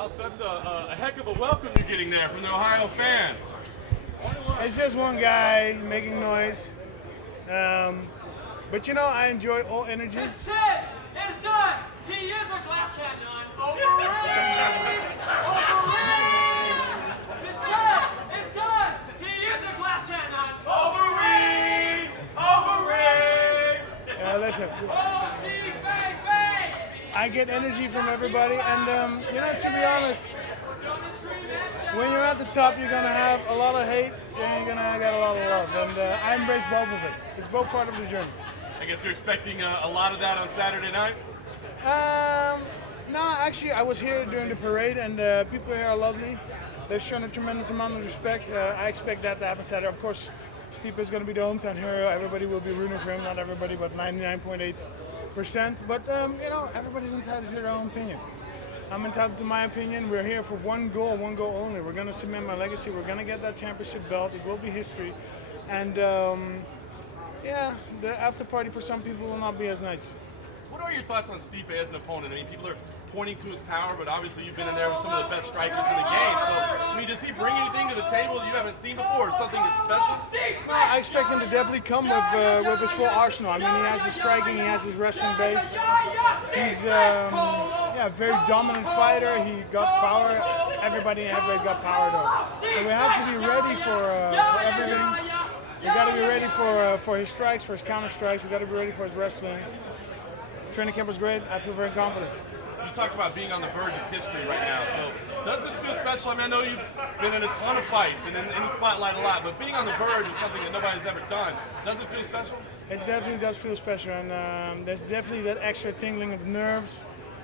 Alistair, that's a heck of a welcome you're getting there from the Ohio fans. It's just one guy making noise. But you know, I enjoy all energies. His chin is done. He is a glass cannon. Overeem! Overeem! His chin is done. He is a glass cannon. Overeem! Overeem! Listen, Oh, Steve, bang, bang! I get energy from everybody, and you know, to be honest, when you're at the top, you're gonna have a lot of hate, and you're gonna get a lot of love, and I embrace both of it. It's both part of the journey. I guess you're expecting a lot of that on Saturday night? No, actually, I was here during the parade, and people here are lovely. They've shown a tremendous amount of respect. I expect that to happen Saturday. Of course, Stipe is going to be the hometown hero. Everybody will be rooting for him. Not everybody, but 99.8%. But, you know, everybody's entitled to their own opinion. I'm entitled to my opinion. We're here for one goal only. We're going to cement my legacy. We're going to get that championship belt. It will be history. And, yeah, the after party for some people will not be as nice. What are your thoughts on Stipe as an opponent? I mean, people are pointing to his power, but obviously you've been in there with some of the best strikers in the game. So, I mean, does he bring anything to the table you haven't seen before, something that's special? No, I expect him to definitely come with his full arsenal. I mean, he has his striking, he has his wrestling base. He's yeah, a very dominant fighter. He got power. Everybody in heavyweight got power though. So we have to be ready for everything. We got to be ready for his strikes, for his counter strikes. We got to be ready for his wrestling. Training camp was great. I feel very confident. You talk about being on the verge of history right now. So does this feel special? I mean, I know you've been in a ton of fights and in the spotlight a lot, but being on the verge of something that nobody's ever done, does it feel special? It definitely does feel special, and there's definitely that extra tingling of nerves.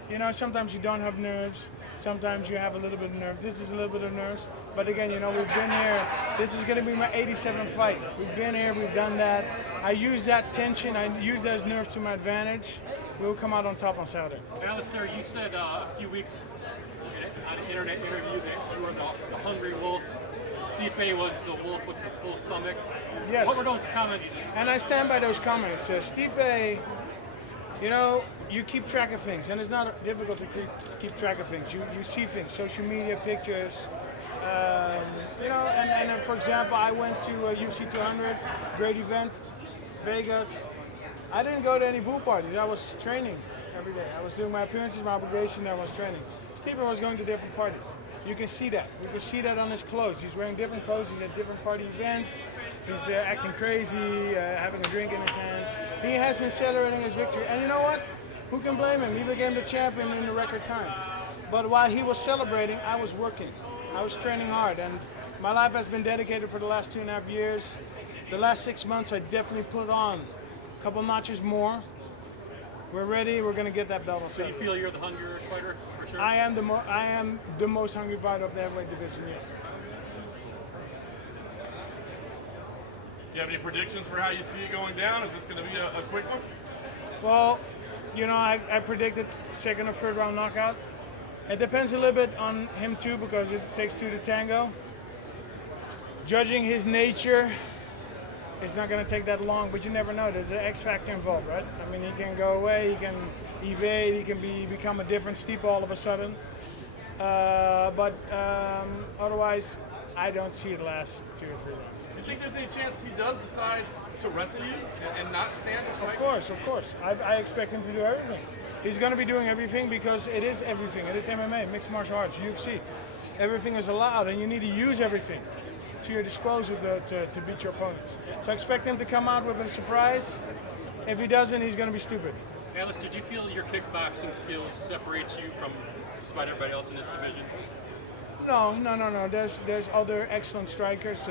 You know, sometimes you don't have nerves. Sometimes you have a little bit of nerves. This is a little bit of nerves. But again, you know, we've been here. This is going to be my 87th fight. We've been here. We've done that. I use that tension. I use those nerves to my advantage. We'll come out on top on Saturday. Alistair, you said a few weeks on an internet interview that you were the hungry wolf. Stipe was the wolf with the full stomach. Yes. What were those comments? And I stand by those comments. Stipe, you know, you keep track of things, and it's not difficult to keep track of things. You see things, social media, pictures. You know, and for example, I went to UFC 200, great event, Vegas. I didn't go to any pool parties. I was training every day. I was doing my appearances, my obligation, I was training. Stipe was going to different parties. You can see that. You can see that on his clothes. He's wearing different clothes. He's at different party events. He's acting crazy, having a drink in his hand. He has been celebrating his victory. And you know what? Who can blame him? He became the champion in the record time. But while he was celebrating, I was working. I was training hard. And my life has been dedicated for the last 2.5 years. The last 6 months, I definitely put on a couple notches more. We're ready. We're going to get that belt on Saturday. Do you feel you're the hungrier fighter, for sure? I am the most hungry fighter of the heavyweight division, yes. Do you have any predictions for how you see it going down? Is this going to be a quick one? Well, you know, I predicted second or third round knockout. It depends a little bit on him too, because it takes two to tango. Judging his nature, it's not going to take that long, but you never know. There's an X factor involved, right? I mean, he can go away, he can evade, he can become a different Stipe all of a sudden. But otherwise, I don't see it last 2 or 3 rounds. Do you think there's any chance he does decide to wrestle you and not stand this way? Of course. I expect him to do everything. He's going to be doing everything because it is everything. It is MMA, mixed martial arts, UFC. Everything is allowed, and you need to use everything to your disposal to beat your opponents. So I expect him to come out with a surprise. If he doesn't, he's going to be stupid. Alistair, do you feel your kickboxing skills separates you from just about everybody else in this division? No. There's other excellent strikers.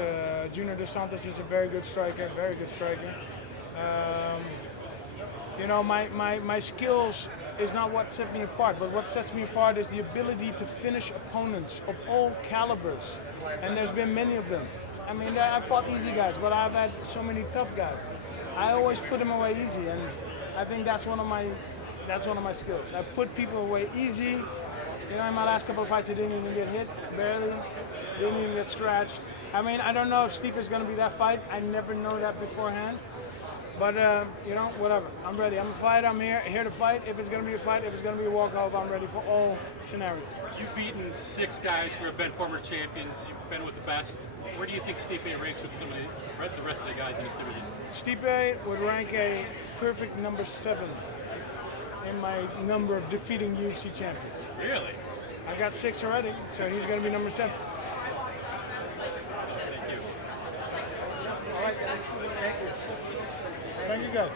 Junior Dos Santos is a very good striker. You know, my skills is not what sets me apart, but what sets me apart is the ability to finish opponents of all calibers. And there's been many of them. I mean, I've fought easy guys, but I've had so many tough guys. I always put them away easy, and I think that's one of my skills. I put people away easy. You know, in my last couple of fights, I didn't even get hit, barely. Didn't even get scratched. I mean, I don't know if Stipe is going to be that fight. I never know that beforehand. But you know, whatever. I'm ready. I'm a fighter. I'm here to fight. If it's gonna be a fight, if it's gonna be a walkover, I'm ready for all scenarios. You've beaten 6 guys who have been former champions. You've been with the best. Where do you think Stipe ranks with some of the rest of the guys in this division? Stipe would rank a perfect number 7 in my number of defeating UFC champions. Really? I got 6 already, so he's gonna be number 7. Thank you. All right, guys. Thank you. Thank you, guys.